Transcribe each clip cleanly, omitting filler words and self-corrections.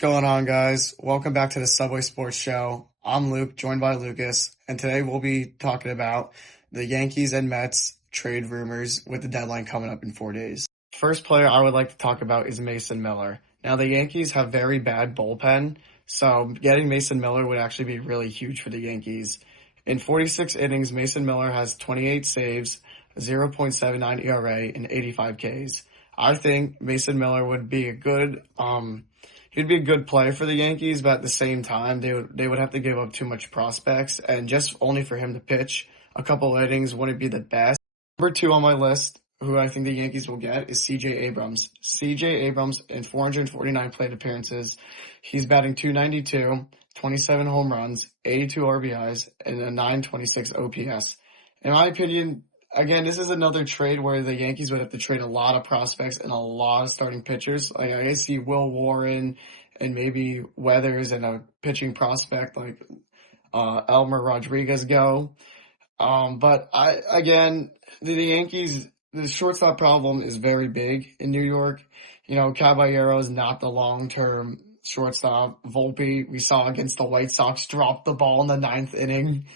Going on, guys? Welcome back to the Subway Sports Show. I'm Luke, joined by Lucas, and today we'll be talking about the Yankees and Mets trade rumors with the deadline coming up in 4 days. First player I would like to talk about is Mason Miller. Now, the Yankees have very bad bullpen, so getting Mason Miller would actually be really huge for the Yankees. In 46 innings, Mason Miller has 28 saves, 0.79 ERA, and 85 Ks. I think Mason Miller would be a good he'd be a good player for the Yankees, but at the same time, they would have to give up too much prospects, and just only for him to pitch a couple innings wouldn't be the best. Number two on my list, who I think the Yankees will get, is C.J. Abrams. C.J. Abrams, in 449 plate appearances, he's batting .292, 27 home runs, 82 RBIs, and a .926 OPS. In my opinion, again, this is another trade where the Yankees would have to trade a lot of prospects and a lot of starting pitchers. Like, I see Will Warren and maybe Weathers and a pitching prospect like Elmer Rodriguez go. But the Yankees, the shortstop problem is very big in New York. Caballero is not the long-term shortstop. Volpe, we saw against the White Sox, drop the ball in the ninth inning.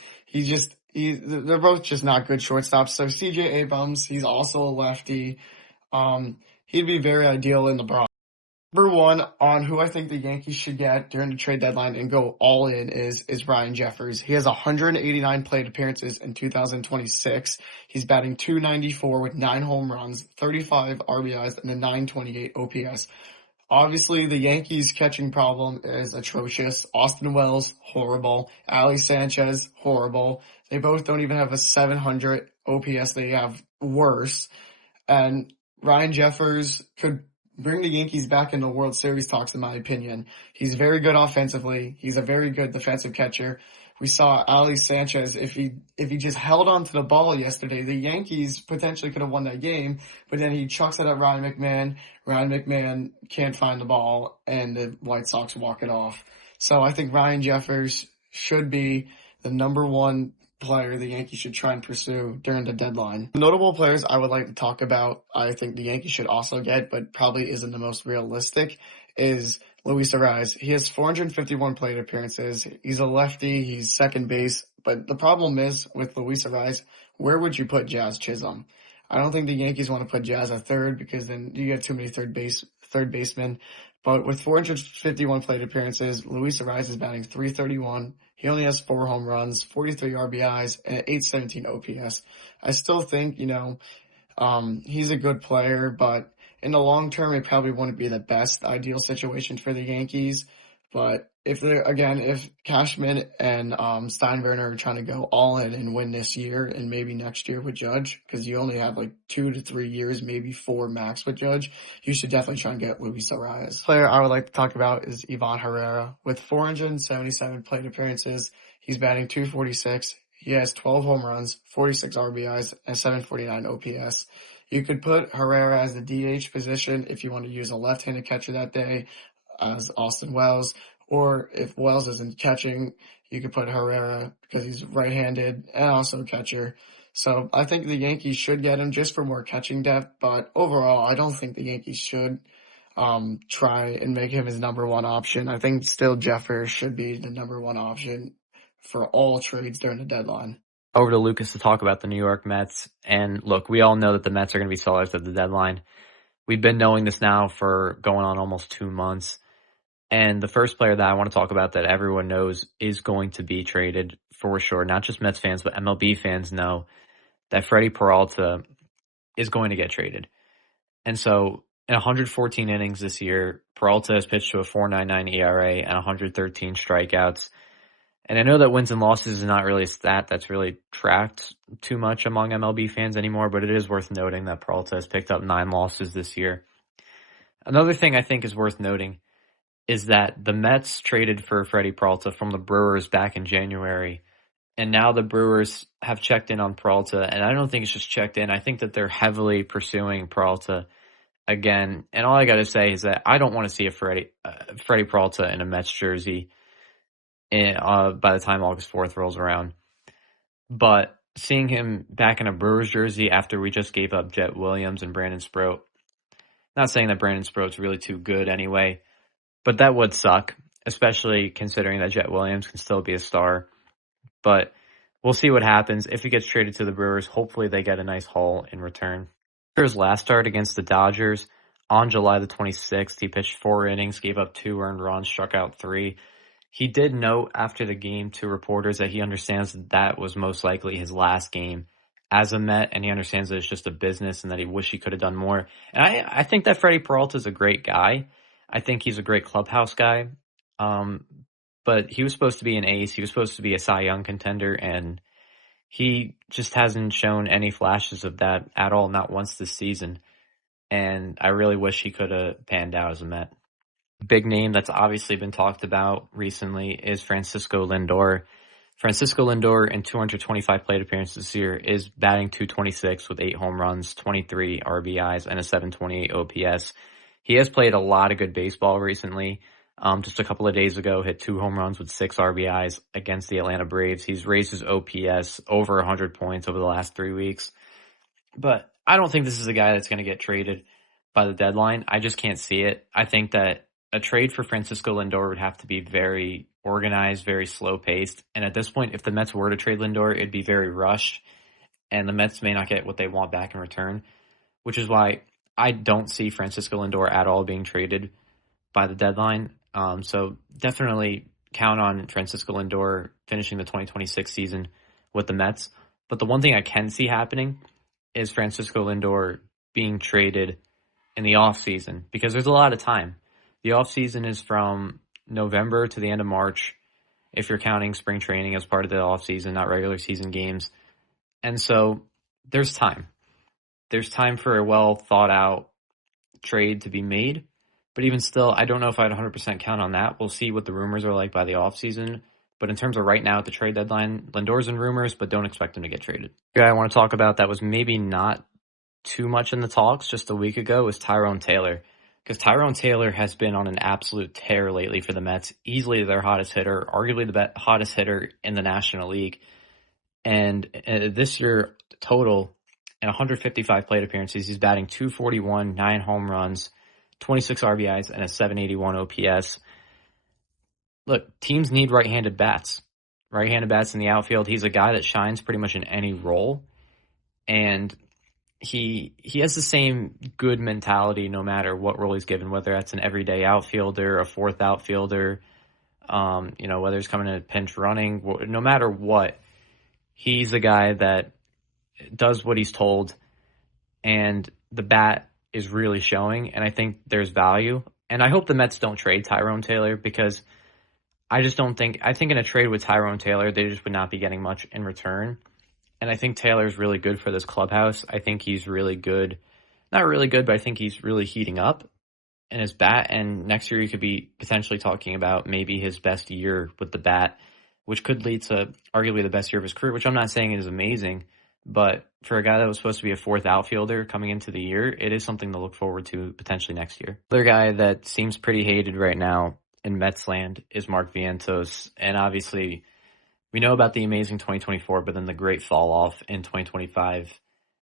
They're both just not good shortstops. So C.J. Abrams, he's also a lefty. He'd be very ideal in the Bronx. Number one on who I think the Yankees should get during the trade deadline and go all in is Ryan Jeffers. He has 189 plate appearances in 2026. He's batting .294 with 9 home runs, 35 RBIs, and a .928 OPS. Obviously, the Yankees' catching problem is atrocious. Austin Wells, horrible. Ali Sanchez, horrible. They both don't even have a 700 OPS. They have worse. And Ryan Jeffers could bring the Yankees back into World Series talks, in my opinion. He's very good offensively. He's a very good defensive catcher. We saw Ali Sanchez, if he just held on to the ball yesterday, the Yankees potentially could have won that game, but then he chucks it at Ryan McMahon. Ryan McMahon can't find the ball, and the White Sox walk it off. So I think Ryan Jeffers should be the number one player the Yankees should try and pursue during the deadline. Notable players I would like to talk about, I think the Yankees should also get, but probably isn't the most realistic, is Luis Arraez. He has 451 plate appearances. He's a lefty. He's second base. But the problem is with Luis Arraez, where would you put Jazz Chisholm? I don't think the Yankees want to put Jazz at third because then you get too many third basemen. But with 451 plate appearances, Luis Arraez is batting .331. He only has 4 home runs, 43 RBIs, and an .817 OPS. I still think, he's a good player, but in the long term, it probably wouldn't be the best ideal situation for the Yankees. But if Cashman and Steinbrenner are trying to go all in and win this year and maybe next year with Judge, because you only have like 2 to 3 years, maybe 4 max with Judge, you should definitely try and get Luis Arraez. Player I would like to talk about is Ivan Herrera. With 477 plate appearances, he's batting .246. He has 12 home runs, 46 RBIs, and 749 OPS. You could put Herrera as the DH position if you want to use a left-handed catcher that day, as Austin Wells. Or if Wells isn't catching, you could put Herrera because he's right-handed and also a catcher. So I think the Yankees should get him just for more catching depth. But overall, I don't think the Yankees should try and make him his number one option. I think still Jeffers should be the number one option for all trades during the deadline. Over to Lucas to talk about the New York Mets. And look, we all know that the Mets are going to be sellers at the deadline. We've been knowing this now for going on almost 2 months. And the first player that I want to talk about that everyone knows is going to be traded for sure, not just Mets fans, but MLB fans know that Freddie Peralta is going to get traded. And so in 114 innings this year, Peralta has pitched to a .499 ERA and 113 strikeouts. And I know that wins and losses is not really a stat that's really tracked too much among MLB fans anymore, but it is worth noting that Peralta has picked up 9 losses this year. Another thing I think is worth noting is that the Mets traded for Freddie Peralta from the Brewers back in January, and now the Brewers have checked in on Peralta, and I don't think it's just checked in. I think that they're heavily pursuing Peralta again, and all I got to say is that I don't want to see a Freddie Peralta in a Mets jersey by the time August 4th rolls around. But seeing him back in a Brewers jersey after we just gave up Jet Williams and Brandon Sproat, not saying that Brandon Sproat's really too good anyway, but that would suck, especially considering that Jet Williams can still be a star. But we'll see what happens. If he gets traded to the Brewers, hopefully they get a nice haul in return. After his last start against the Dodgers on July the 26th, he pitched 4 innings, gave up 2 earned runs, struck out 3. He did note after the game to reporters that he understands that was most likely his last game as a Met, and he understands that it's just a business and that he wish he could have done more. And I think that Freddie Peralta is a great guy. I think he's a great clubhouse guy. But he was supposed to be an ace. He was supposed to be a Cy Young contender, and he just hasn't shown any flashes of that at all, not once this season. And I really wish he could have panned out as a Met. Big name that's obviously been talked about recently is Francisco Lindor. Francisco Lindor, in 225 plate appearances this year, is batting .226 with 8 home runs, 23 RBIs, and a .728 OPS. He has played a lot of good baseball recently. Just a couple of days ago, hit 2 home runs with 6 RBIs against the Atlanta Braves. He's raised his OPS over 100 points over the last 3 weeks. But I don't think this is a guy that's going to get traded by the deadline. I just can't see it. I think that a trade for Francisco Lindor would have to be very organized, very slow-paced. And at this point, if the Mets were to trade Lindor, it'd be very rushed. And the Mets may not get what they want back in return, which is why I don't see Francisco Lindor at all being traded by the deadline. So definitely count on Francisco Lindor finishing the 2026 season with the Mets. But the one thing I can see happening is Francisco Lindor being traded in the offseason, because there's a lot of time. The offseason is from November to the end of March, if you're counting spring training as part of the offseason, not regular season games. And so there's time. There's time for a well thought out trade to be made. But even still, I don't know if I'd 100% count on that. We'll see what the rumors are like by the offseason. But in terms of right now at the trade deadline, Lindor's in rumors, but don't expect him to get traded. The guy I want to talk about that was maybe not too much in the talks just a week ago was Tyrone Taylor. Because Tyrone Taylor has been on an absolute tear lately for the Mets. Easily their hottest hitter, arguably the hottest hitter in the National League. And this year total, in 155 plate appearances, he's batting .241, 9 home runs, 26 RBIs, and a .781 OPS. Look, teams need right-handed bats. Right-handed bats in the outfield. He's a guy that shines pretty much in any role. And he has the same good mentality no matter what role he's given, whether that's an everyday outfielder, a fourth outfielder, whether he's coming in a pinch running, no matter what, he's the guy that does what he's told, and the bat is really showing, and I think there's value. And I hope the Mets don't trade Tyrone Taylor, because I think in a trade with Tyrone Taylor, they just would not be getting much in return. And I think Taylor's really good for this clubhouse. I think he's really good. Not really good, but I think he's really heating up in his bat. And next year you could be potentially talking about maybe his best year with the bat, which could lead to arguably the best year of his career, which I'm not saying is amazing. But for a guy that was supposed to be a fourth outfielder coming into the year, it is something to look forward to potentially next year. Another guy that seems pretty hated right now in Mets land is Mark Vientos. And obviously, we know about the amazing 2024, but then the great fall off in 2025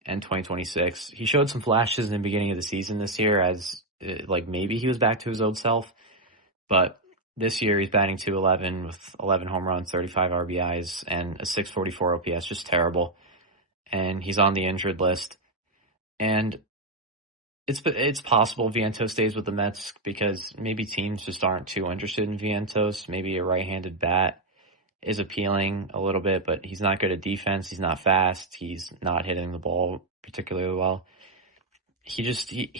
and 2026. He showed some flashes in the beginning of the season this year as maybe he was back to his old self. But this year he's batting .211 with 11 home runs, 35 RBIs, and a .644 OPS. Just terrible. And he's on the injured list. And it's possible Vientos stays with the Mets because maybe teams just aren't too interested in Vientos. Maybe a right-handed bat is appealing a little bit, but he's not good at defense. He's not fast. He's not hitting the ball particularly well. He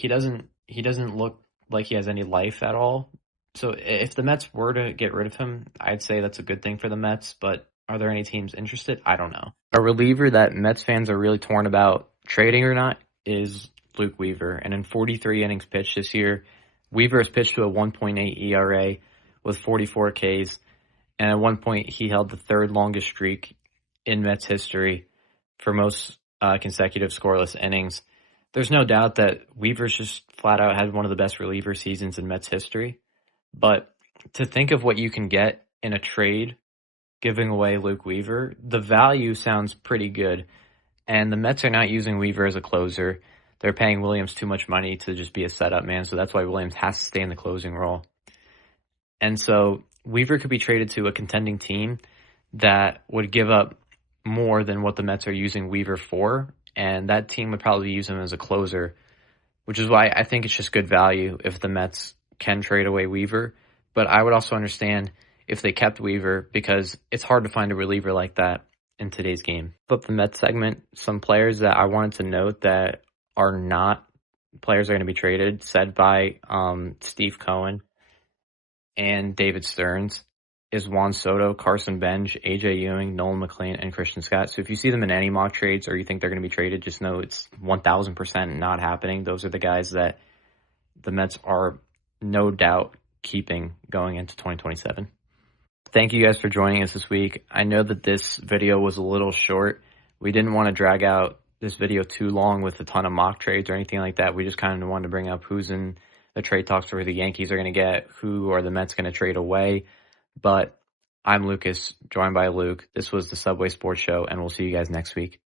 doesn't look like he has any life at all. So if the Mets were to get rid of him, I'd say that's a good thing for the Mets, but are there any teams interested? I don't know. A reliever that Mets fans are really torn about trading or not is Luke Weaver. And in 43 innings pitched this year, Weaver has pitched to a 1.8 ERA with 44 Ks. And at one point, he held the third longest streak in Mets history for most consecutive scoreless innings. There's no doubt that Weaver's just flat out had one of the best reliever seasons in Mets history. But to think of what you can get in a trade giving away Luke Weaver, the value sounds pretty good. And the Mets are not using Weaver as a closer. They're paying Williams too much money to just be a setup man, so that's why Williams has to stay in the closing role. And so Weaver could be traded to a contending team that would give up more than what the Mets are using Weaver for. And that team would probably use him as a closer, which is why I think it's just good value if the Mets can trade away Weaver. But I would also understand if they kept Weaver because it's hard to find a reliever like that in today's game. But the Mets segment, some players that I wanted to note that are not players are going to be traded, said by Steve Cohen and David Stearns, is Juan Soto, Carson Bench, AJ Ewing, Nolan McLean, and Christian Scott. So if you see them in any mock trades or you think they're going to be traded, just know it's 1,000% not happening. Those are the guys that the Mets are no doubt keeping going into 2027. Thank you guys for joining us this week. I know that this video was a little short. We didn't want to drag out this video too long with a ton of mock trades or anything like that. We just kind of wanted to bring up who's in the trade talks for who the Yankees are going to get, who are the Mets going to trade away. But I'm Lucas, joined by Luke. This was the Subway Sports Show, and we'll see you guys next week.